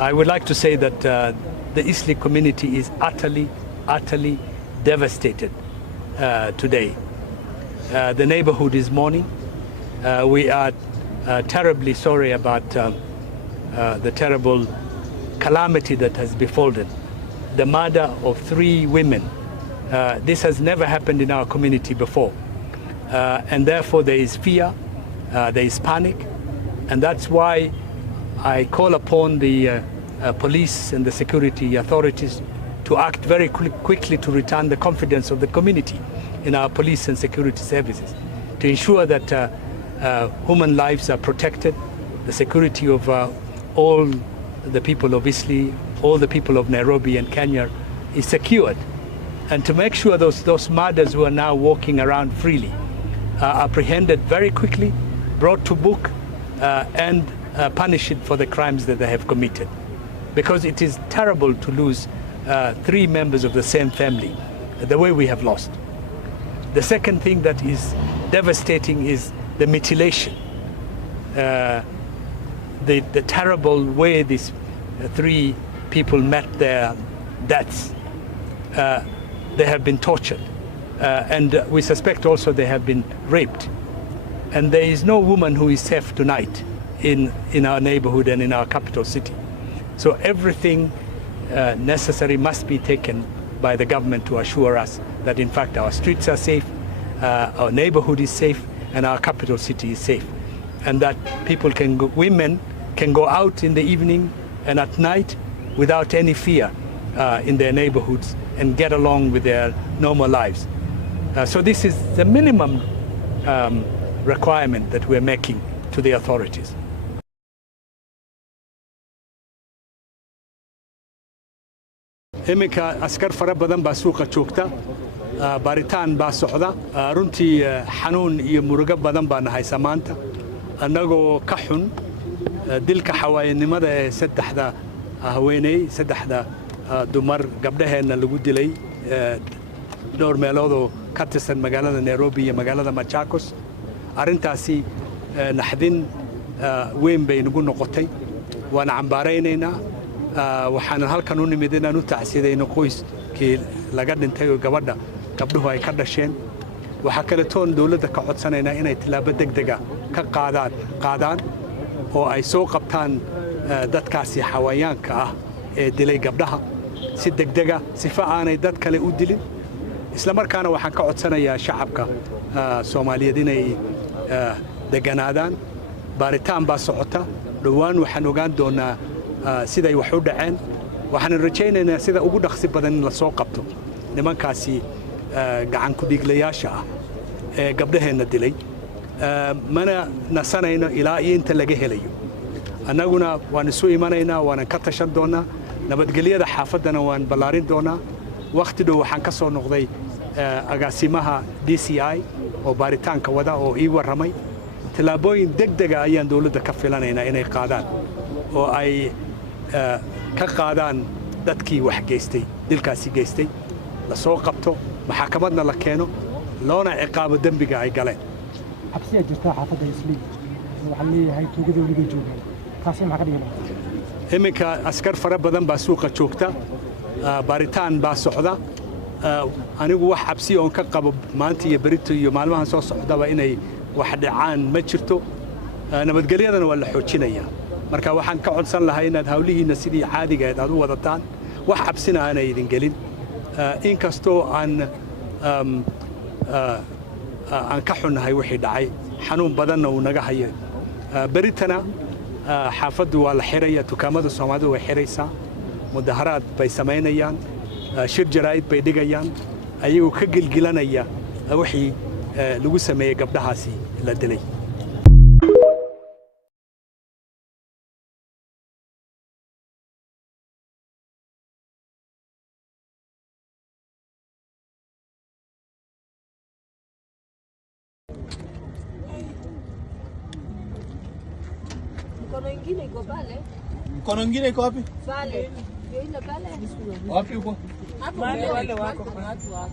I would like to say that the Isli community is utterly devastated today. The neighborhood is mourning. We are terribly sorry about the terrible calamity that has befallen, the murder of 3 women. This has never happened in our community before. And therefore there is fear, there is panic, and that's why I call upon the police and the security authorities to act very quickly to return the confidence of the community in our police and security services, to ensure that human lives are protected, the security of all the people of Isli, all the people of Nairobi and Kenya is secured, and to make sure those murderers who are now walking around freely are apprehended very quickly, brought to book, and punished for the crimes that they have committed. Because it is terrible to lose 3 members of the same family the way we have lost. The second thing that is devastating is the mutilation, the terrible way these 3 people met their deaths. They have been tortured, and we suspect also they have been raped. And there is no woman who is safe tonight in our neighborhood and in our capital city. So everything necessary must be taken by the government to assure us that in fact our streets are safe, our neighborhood is safe, and our capital city is safe. And that people can go, women can go out in the evening and at night without any fear in their neighborhoods and get along with their normal lives. So this is the minimum requirement that we're making to the authorities. iminka askar fara badan baa suuqa joogta, baaritaan baa socda, runtii xanuun iyo murugo badan baa nahaysa maanta annagoo ka xun dilka xawaayanimada ee 3 haweeney 3 dumar gabdhaheena lagu dilay dhowr meelood ka tirsan magaalada Nairobi iyo magaalada Machakos. Arintaasi naxdin weyn bay nagu noqotay, waana cambaaraynaynaa. waxaan halkan u nimid inaan u tacsiidayno qoyskii laga dhintay oo gabdhuhu ay ka dhasheen. waxa kale toon dawladda ka codsanaynaa inay tilaabo degdeg ah ka qaadaan oo ay soo qabtaan dadkaasi xawayaanka ah ee dilay gabdhaha si degdeg ah sifa aanay dad kale u dilin. isla markaana waxaan ka codsanayaa shacabka Soomaaliyeed inay deganaadaan. baaritaan baa socota, dhawaan waxaan ogaan doonaa siday wax u dhaceen. waxaan rajaynaynaa sida ugu dhaqsi badan in la soo qabto nimankaasi gacan ku dhiglayaasha ah ee gabdhaheena dilay. mana nasanayno ilaa inta laga helayo. annaguna waan isu imanaynaa, waan ka tashan doonaa, nabadgelyada xaafadana waan ballaarin doonaa. waqti dhow waxaan ka soo noqday agaasimaha DCI oo baaritaanka wada oo ii waramay. tilaabooyin degdeg ah ayaan dawladda ka filanaynaa inay qaadaan oo ay ka qaadaan dadkii wax geystay, dilkaasi geystay, la soo qabto, maxkamadna la keeno, loona ciqaabo dambiga ay galeen. xabsi ay jirtaa xaafadda Isli waxa leeyahay tuugada waliga joogan taasi ma ka dhigay. iminka askar fara badan baa suuqa joogta, baaritaan baa socda. anigu wax xabsi oo ka qabo maanta iyo berito iyo maalmahan soo socdaba inay wax dhacaan ma jirto. nabadgelyadana waa la xoojinayaa. marka waxaan ka codsan lahaa inaad hawlihiina sidii caadiga aad u wadataan, wax xabsina aanay idin gelin. inkastoo aan ka xunnahay wixii dhacay, xanuun badanna uu naga hayo. beritana xaafaddu waa la xiraya, dukaamada Soomaalidu way xiraysaa, mudaharaad bay samaynayaan, shir jaraa'id bay dhigayaan, ayagoo ka gilgilanaya wixii lagu sameeyay gabdhahaasi la dilay. Mkono ingine iko pale. Mkono ingine iko wapi? Pale. Ndio ile pale. Wapi huko? Hapo wale wako watu wako.